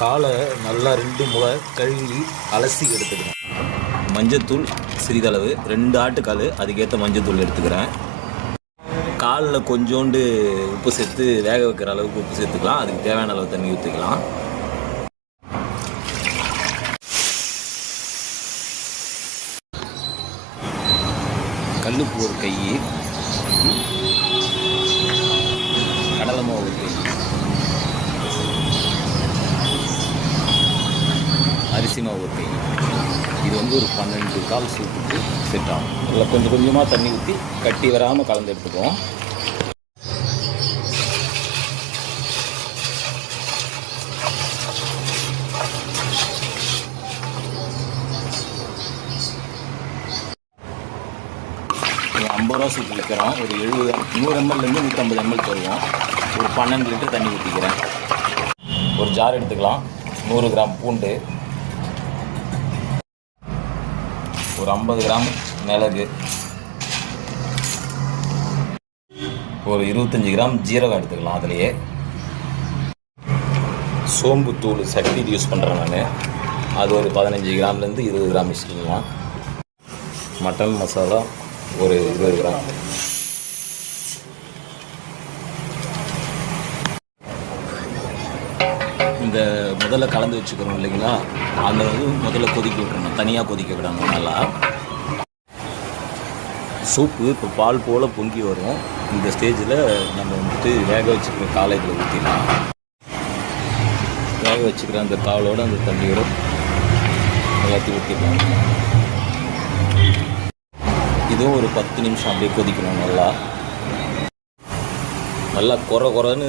காலை நல்லா 2 முறை கழுவி அலசி எடுத்துக்கிறேன். மஞ்சத்தூள் சிறிதளவு, 2 ஆட்டுக்கால், அதுக்கேற்ற மஞ்சத்தூள் எடுத்துக்கிறேன். காலில் கொஞ்சோண்டு உப்பு சேர்த்து வேக வைக்கிற அளவுக்கு உப்பு சேர்த்துக்கலாம். அதுக்கு தேவையான அளவு தண்ணி ஊற்றிக்கலாம். கல்லுப்பு ஒரு கை, கடலை மாவு ஒரு கை, அரிசி மாவு ஒரு கை. இது வந்து ஒரு 12 கால் சூப்புக்கு செட் ஆகும். இதில் கொஞ்சம் கொஞ்சமாக தண்ணி ஊற்றி கட்டி வராமல் கலந்து எடுத்துக்குவோம். ஒரு 50 ரூபா சூப்பு விற்கிறோம். ஒரு 100 ml-லேருந்து 150 ml தருவோம். ஒரு 12 லிட்டர் தண்ணி ஊற்றிக்கிறேன். ஒரு ஜார் எடுத்துக்கலாம். 100 கிராம் பூண்டு, ஒரு 50 கிராம் மிளகு, ஒரு 25 கிராம் ஜீரகம் எடுத்துக்கலாம். அதுலேயே சோம்பு தூள் சக்தி யூஸ் பண்ணுறேன் நான். அது ஒரு 15 கிராம்லேருந்து 20 கிராம் யூஸ் பண்ணலாம். மட்டன் மசாலா ஒரு 20 கிராம். இந்த முதல்ல கலந்து வச்சுக்கிறோம் இல்லைங்களா, அந்த வந்து முதல்ல கொதிக்க விட்டுறணும். தனியாக கொதிக்க விடணும். நல்லா சூப்பு இப்போ பால் போல் பொங்கி வரும். இந்த ஸ்டேஜில் நம்ம வந்துட்டு வேக வச்சுக்கிற காலை இதில் ஊற்றிடலாம். வேக வச்சுக்கிற அந்த காலோடு அந்த தண்ணியோட எல்லாத்தையும் ஊற்றிடலாம். இதுவும் ஒரு 10 நிமிஷம் அப்படியே கொதிக்கணும். நல்லா குறை குறைன்னு